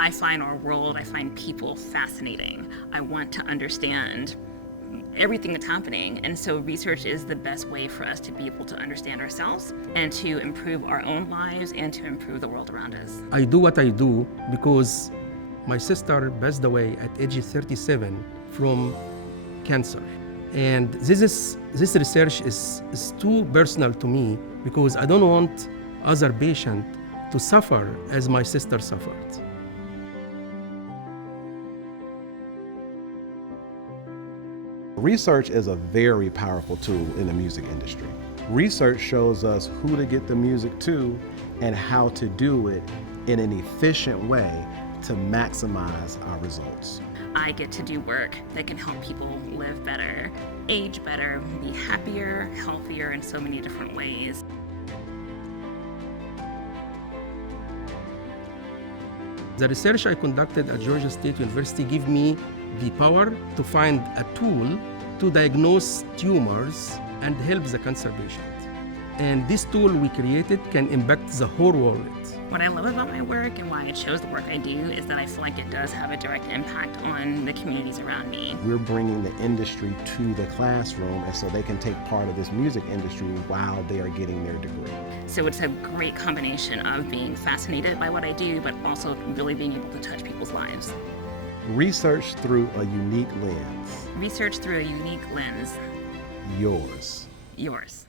I find our world, I find people fascinating. I want to understand everything that's happening, and so research is the best way for us to be able to understand ourselves and to improve our own lives and to improve the world around us. I do what I do because my sister passed away at age 37 from cancer. And this research is too personal to me because I don't want other patients to suffer as my sister suffered. Research is a very powerful tool in the music industry. Research shows us who to get the music to and how to do it in an efficient way to maximize our results. I get to do work that can help people live better, age better, be happier, healthier in so many different ways. The research I conducted at Georgia State University gave me the power to find a tool to diagnose tumors and help the cancer patient. And this tool we created can impact the whole world. What I love about my work and why I chose the work I do is that I feel like it does have a direct impact on the communities around me. We're bringing the industry to the classroom, and so they can take part of this music industry while they are getting their degree. So it's a great combination of being fascinated by what I do, but also really being able to touch people's lives. Research through a unique lens. Research through a unique lens. Yours. Yours.